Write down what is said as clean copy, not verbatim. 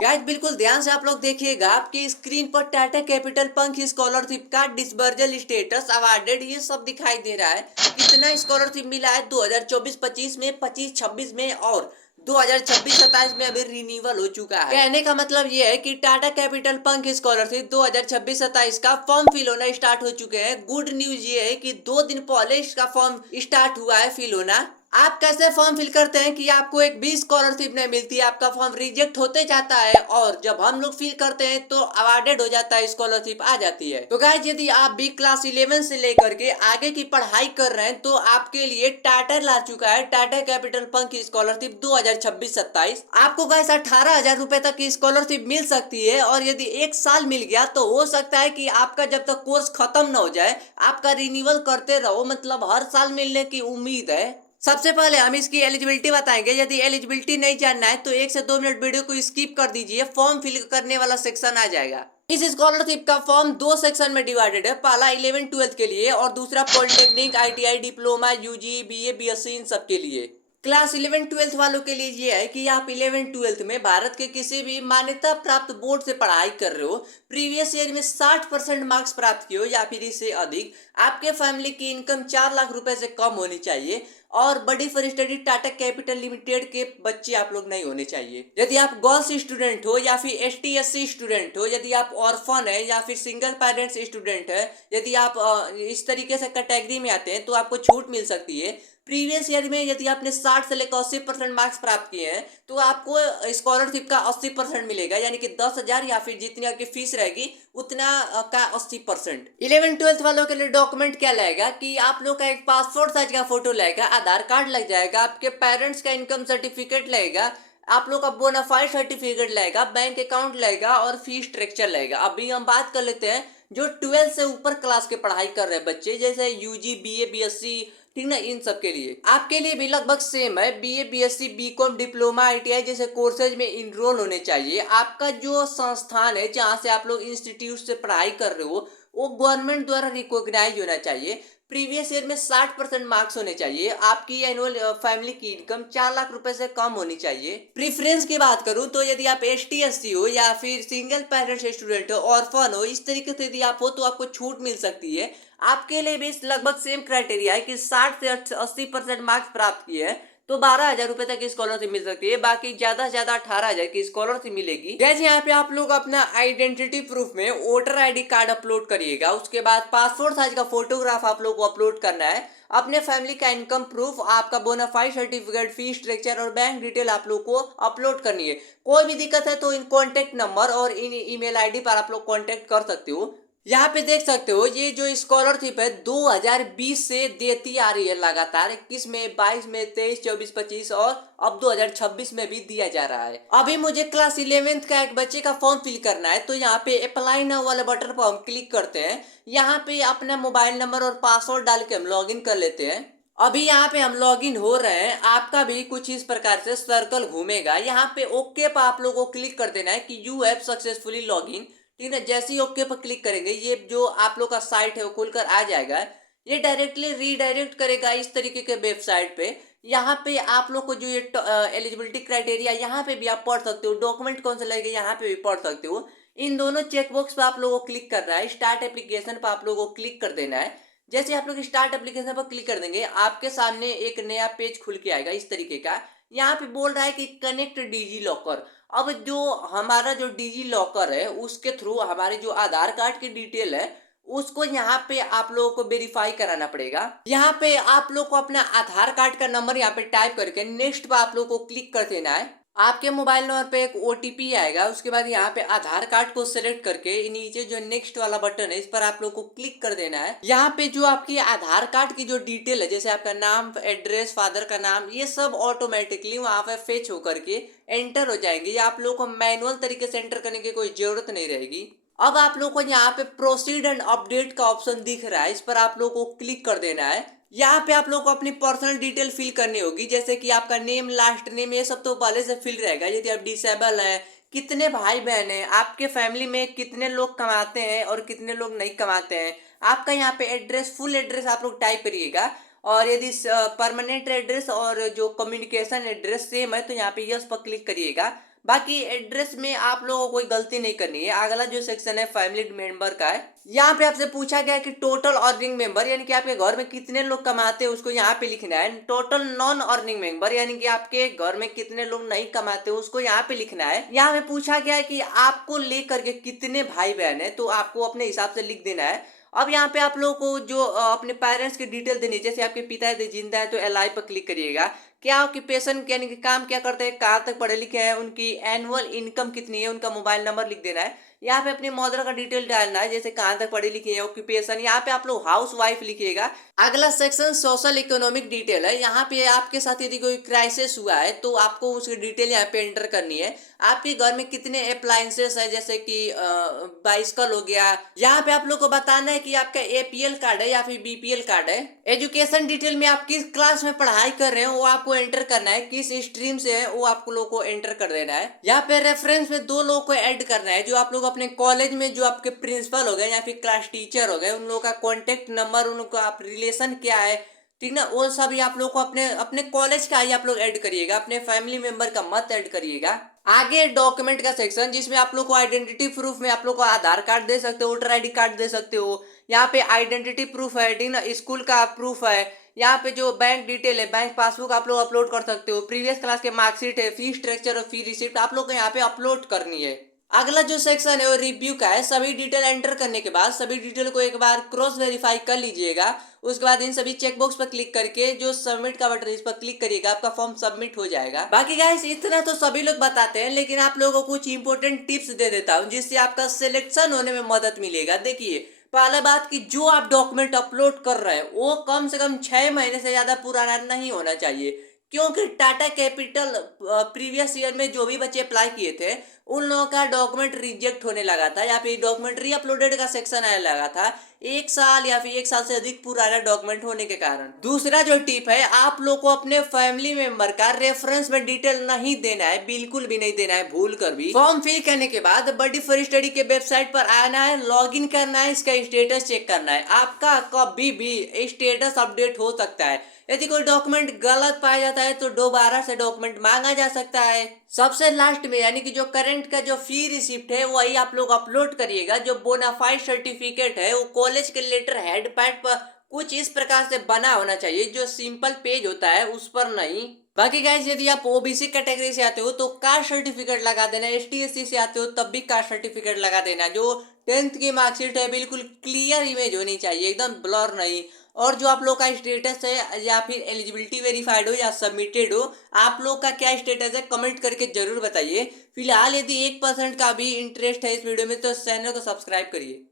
Guys बिल्कुल ध्यान से आप लोग देखिएगा, आपकी स्क्रीन पर टाटा कैपिटल पंख स्कॉलरशिप का डिसबर्जल स्टेटस अवार्डेड ये सब दिखाई दे रहा है। कितना स्कॉलरशिप मिला है 2024-25 में, 25-26 में और 2026-27 में अभी रिन्यूअल हो चुका है। कहने का मतलब ये है कि टाटा कैपिटल पंख स्कॉलरशिप 2026-27 का फॉर्म फिल होना स्टार्ट हो चुके हैं। गुड न्यूज ये है कि 2 दिन पहले इसका फॉर्म स्टार्ट हुआ है फिल होना। आप कैसे फॉर्म फिल करते हैं कि आपको एक भी स्कॉलरशिप नहीं मिलती, आपका फॉर्म रिजेक्ट होते जाता है और जब हम लोग फिल करते हैं तो अवार्डेड हो जाता है, स्कॉलरशिप आ जाती है। तो गाइस यदि आप भी क्लास 11 से लेकर के आगे की पढ़ाई कर रहे हैं तो आपके लिए टाटा ला चुका है टाटा कैपिटल पंख स्कॉलरशिप 2026-27। आपको गाइस 18,000 रुपए तक की स्कॉलरशिप मिल सकती है और यदि 1 साल मिल गया तो हो सकता है कि आपका जब तक कोर्स खत्म न हो जाए आपका रिन्यूअल करते रहो, मतलब हर साल मिलने की उम्मीद है। सबसे पहले हम इसकी एलिजिबिलिटी बताएंगे। यदि एलिजिबिलिटी नहीं जानना है तो 1 से 2 मिनट वीडियो को स्किप कर दीजिए, फॉर्म फिल करने वाला सेक्शन आ जाएगा। इस स्कॉलरशिप का फॉर्म 2 सेक्शन में डिवाइडेड है। पहला 11-12 के लिए और दूसरा polytechnic, ITI, diploma, UG, BA, BSc इन सब के लिए। क्लास 11-12 वालों के लिए ये है कि आप 11-12 में भारत के किसी भी मान्यता प्राप्त बोर्ड से पढ़ाई कर रहे हो, प्रीवियस ईयर में 60% मार्क्स प्राप्त किए हो या फिर इससे अधिक, आपके फैमिली की इनकम 4 लाख रुपए से कम होनी चाहिए और बड़ी for study Tata capital limited के बच्चे आप लोग नहीं होने चाहिए। यदि आप गर्ल्स स्टूडेंट हो या फिर ST SC स्टूडेंट हो, यदि आप ऑर्फन है या फिर सिंगल पेरेंट्स स्टूडेंट है, यदि आप इस तरीके से कैटेगरी में आते हैं तो आपको छूट मिल सकती है। प्रीवियस ईयर में यदि आपने 60 से लेकर 80% मार्क्स प्राप्त किए हैं तो आपको स्कॉलरशिप का 80% मिलेगा, यानी कि 10,000 या फिर जितनी आपकी फीस रहेगी उतना का 80%। 11-12 वालों के लिए डॉक्यूमेंट क्या लगेगा कि आप लोग का एक पासपोर्ट साइज का फोटो लगेगा, आधार कार्ड लग जाएगा, आपके पेरेंट्स का इनकम सर्टिफिकेट लगेगा, आप लोग का बोनाफाइड सर्टिफिकेट लगेगा, बैंक अकाउंट लगेगा और फीस स्ट्रक्चर लगेगा। अभी हम बात कर लेते हैं जो 12 से ऊपर क्लास के पढ़ाई कर रहे हैं बच्चे, जैसे यूजी, बीए, बीएससी, ठीक ना, इन सब के लिए आपके लिए भी लगभग सेम है। BA, BSc, BCom, diploma, ITI जैसे कोर्सेज में इनरोल होने चाहिए। आपका जो संस्थान है जहां से आप लोग इंस्टीट्यूट से पढ़ाई कर रहे हो वो गवर्नमेंट द्वारा रिकॉग्नाइज होना चाहिए। प्रीवियस ईयर में 60% मार्क्स होने चाहिए। आपकी एनुअल फैमिली की इनकम 4 लाख रुपए से कम होनी चाहिए। प्रीफरेंस की बात करूं तो यदि आप ST SC हो या फिर सिंगल पेरेंट्स स्टूडेंट हो, ऑर्फन हो, इस तरीके से यदि आप हो तो आपको छूट मिल सकती है। आपके लिए भी लगभग सेम क्राइटेरिया है कि 60 से 80% मार्क्स प्राप्त किए हैं तो 12,000 रुपए तक की स्कॉलरशिप मिल सकती है। बाकी ज्यादा से ज्यादा 18,000 की स्कॉलरशिप मिलेगी। जैसे यहाँ पे आप लोग अपना आइडेंटिटी प्रूफ में वोटर ID कार्ड अपलोड करिएगा, उसके बाद पासपोर्ट साइज का फोटोग्राफ आप लोग को अपलोड करना है, अपने फैमिली का इनकम प्रूफ, आपका बोनाफाइड सर्टिफिकेट, फीस स्ट्रक्चर और बैंक डिटेल आप लोग को अपलोड करनी है। कोई भी दिक्कत है तो इन कॉन्टेक्ट नंबर और इन ईमेल ID पर आप लोग कॉन्टेक्ट कर सकते हो। यहाँ पे देख सकते हो ये जो स्कॉलरशिप है 2020 से देती आ रही है लगातार, 21 में, 22 में, 23, 24, 25 और अब 2026 में भी दिया जा रहा है। अभी मुझे क्लास 11th का एक बच्चे का फॉर्म फिल करना है तो यहाँ पे अप्लाई नाउ वाले बटन पर हम क्लिक करते हैं। यहाँ पे अपना मोबाइल नंबर और पासवर्ड डाल के हम लॉग इन कर लेते हैं। अभी यहाँ पे हम लॉग इन हो रहे हैं। आपका भी कुछ इस प्रकार से सर्कल घूमेगा, यहाँ पे ओके पर आप लोगों को क्लिक कर देना है कि you have successfully log in, ठीक है। जैसे ही ओके पर क्लिक करेंगे ये जो आप लोग का साइट है वो खुलकर आ जाएगा। ये डायरेक्टली रीडायरेक्ट करेगा इस तरीके के वेबसाइट पे। यहाँ पे आप लोग को जो ये एलिजिबिलिटी क्राइटेरिया यहाँ पे भी आप पढ़ सकते हो, डॉक्यूमेंट कौन से लगेगा यहाँ पे भी पढ़ सकते हो। इन दोनों चेकबॉक्स पे आप लोगों को क्लिक करना है, स्टार्ट एप्लीकेशन पर आप लोगों को क्लिक कर देना है। जैसे आप लोग स्टार्ट एप्लीकेशन पर क्लिक कर देंगे आपके सामने एक नया पेज खुल के आएगा इस तरीके का। यहाँ पे बोल रहा है कि कनेक्ट डिजी लॉकर। अब जो हमारा जो डिजी लॉकर है उसके थ्रू हमारे जो आधार कार्ड की डिटेल है उसको यहाँ पे आप लोगों को वेरीफाई कराना पड़ेगा। यहाँ पे आप लोग को अपना आधार कार्ड का नंबर यहाँ पे टाइप करके नेक्स्ट पे आप लोग को क्लिक कर देना है। आपके मोबाइल नंबर पे एक OTP आएगा, उसके बाद यहाँ पे आधार कार्ड को सिलेक्ट करके नीचे जो नेक्स्ट वाला बटन है इस पर आप लोग को क्लिक कर देना है। यहाँ पे जो आपकी आधार कार्ड की जो डिटेल है जैसे आपका नाम, एड्रेस, फादर का नाम, ये सब ऑटोमेटिकली वहाँ पे फेच होकर के एंटर हो जाएंगे। ये आप लोग को मैनुअल तरीके से एंटर करने की कोई जरूरत नहीं रहेगी। अब आप लोग को यहाँ पे प्रोसीड एंड अपडेट का ऑप्शन दिख रहा है, इस पर आप लोग को क्लिक कर देना है। यहाँ पे आप लोग को अपनी पर्सनल डिटेल फिल करनी होगी, जैसे कि आपका नेम, लास्ट नेम, ये सब तो पहले से फिल रहेगा। यदि आप डिसेबल है, कितने भाई बहन हैं, आपके फैमिली में कितने लोग कमाते हैं और कितने लोग नहीं कमाते हैं, आपका यहाँ पे एड्रेस, फुल एड्रेस आप लोग टाइप करिएगा। और यदि परमानेंट एड्रेस और जो कम्युनिकेशन एड्रेस सेम है तो यहाँ पे यस पर क्लिक करिएगा। बाकी एड्रेस में आप लोगों को कोई गलती नहीं करनी है। अगला जो सेक्शन है फैमिली मेंबर का है, यहाँ पे आपसे पूछा गया है कि टोटल अर्निंग मेंबर यानी कि आपके घर में कितने लोग कमाते हैं उसको यहाँ पे लिखना है। टोटल नॉन अर्निंग मेंबर यानी कि आपके घर में कितने लोग नहीं कमाते उसको यहाँ पे लिखना है। यहाँ पे पूछा गया है कि आपको लेकर के कितने भाई बहन है, तो आपको अपने हिसाब से लिख देना है। अब यहाँ पे आप लोगों को जो अपने पेरेंट्स की डिटेल देनी है, जैसे आपके पिता यदि जिंदा है तो एल पर क्लिक करिएगा। क्या ऑक्यूपेशन यानी कि काम क्या करते हैं, कहाँ तक पढ़े लिखे हैं, उनकी एनुअल इनकम कितनी है, उनका मोबाइल नंबर लिख देना है। यहाँ पे अपनी मदर का डिटेल डालना है, जैसे कहाँ तक पढ़ी लिखी है, ऑक्यूपेशन। यहाँ पे आप लोग हाउस वाइफ लिखिएगा। अगला सेक्शन सोशल इकोनॉमिक डिटेल है। यहाँ पे आपके साथ यदि कोई क्राइसिस हुआ है तो आपको उसकी डिटेल यहाँ पे एंटर करनी है। आपके घर में कितने अप्लायंसेस है, जैसे कि बाइसिकल हो गया। यहाँ पे आप लोग को बताना है कि आपका एपीएल कार्ड है या फिर बीपीएल कार्ड है। एजुकेशन डिटेल में आप किस क्लास में पढ़ाई कर रहे हैं वो आपको एंटर करना है, किस स्ट्रीम से है वो आपको लोग को एंटर कर देना है। यहाँ पे रेफरेंस में 2 लोगों को ऐड करना है, जो आप लोग अपने कॉलेज में जो आपके प्रिंसिपल हो गए या फिर क्लास टीचर हो गए, उन लोगों का कॉन्टेक्ट नंबर, उनका आप रिलेशन क्या है, ठीक ना, वो सभी आप लोग को अपने अपने कॉलेज का ही आप लोग ऐड करिएगा, अपने फैमिली मेंबर का मत ऐड करिएगा। आगे डॉक्यूमेंट का सेक्शन, जिसमें आप लोग को आइडेंटिटी प्रूफ में आप लोग को आधार कार्ड दे सकते हो, वोटर आईडी कार्ड दे सकते हो। यहाँ पे आइडेंटिटी प्रूफ है, ठीक ना, स्कूल का प्रूफ है। यहाँ पे जो बैंक डिटेल है, बैंक पासबुक आप लोग अपलोड कर सकते हो। प्रीवियस क्लास के मार्कशीट है, फी स्ट्रक्चर और फी रिसिप्ट आप लोग को यहाँ पे अपलोड करनी है। अगला जो सेक्शन है वो रिव्यू का है। सभी डिटेल एंटर करने के बाद सभी डिटेल को एक बार क्रॉस वेरीफाई कर लीजिएगा। उसके बाद इन सभी चेकबॉक्स पर क्लिक करके जो सबमिट का बटन है इस पर क्लिक करिएगा, आपका फॉर्म सबमिट हो जाएगा। बाकी गाइस इतना तो सभी लोग बताते हैं, लेकिन आप लोगों को कुछ इंपॉर्टेंट टिप्स दे देता हूँ जिससे आपका सिलेक्शन होने में मदद मिलेगा। देखिए, पहला बात कि जो आप डॉक्यूमेंट अपलोड कर रहे हैं वो कम से कम 6 महीने से ज्यादा पुराना नहीं होना चाहिए, क्योंकि टाटा कैपिटल प्रीवियस ईयर में जो भी बच्चे अप्लाई किए थे उन लोगों का डॉक्यूमेंट रिजेक्ट होने लगा था, या फिर डॉक्यूमेंट री अपलोडेड का सेक्शन आने लगा था 1 साल या फिर 1 साल से अधिक पुराना डॉक्यूमेंट होने के कारण। दूसरा जो टिप है, आप लोग को अपने फैमिली मेंबर का रेफरेंस में डिटेल नहीं देना है, बिल्कुल भी नहीं देना है, भूल कर भी। फॉर्म फिल करने के बाद बडी फॉर स्टडी के वेबसाइट पर आना है, लॉग इन करना है, इसका स्टेटस चेक करना है। आपका कभी भी स्टेटस अपडेट हो सकता है। यदि कोई डॉक्यूमेंट गलत पाया जाता है तो दोबारा से डॉक्यूमेंट मांगा जा सकता है। सबसे लास्ट में यानी कि जो करंट का जो फी रिसिप्ट है वही आप लोग अपलोड करिएगा। जो बोनाफाइड सर्टिफिकेट है वो कॉलेज के लेटर हेड पैड पर कुछ इस प्रकार से बना होना चाहिए, जो सिंपल पेज होता है उस पर नहीं। बाकी गाइस यदि आप ओबीसी कैटेगरी से आते हो तो कास्ट सर्टिफिकेट लगा देना, एसटी एससी से आते हो तब भी कास्ट सर्टिफिकेट लगा देना। जो 10th की मार्कशीट है बिल्कुल क्लियर इमेज होनी चाहिए, एकदम ब्लर नहीं। और जो आप लोग का स्टेटस है या फिर एलिजिबिलिटी वेरीफाइड हो या सबमिटेड हो, आप लोग का क्या स्टेटस है कमेंट करके जरूर बताइए। फिलहाल यदि 1% का भी इंटरेस्ट है इस वीडियो में तो चैनल को सब्सक्राइब करिए।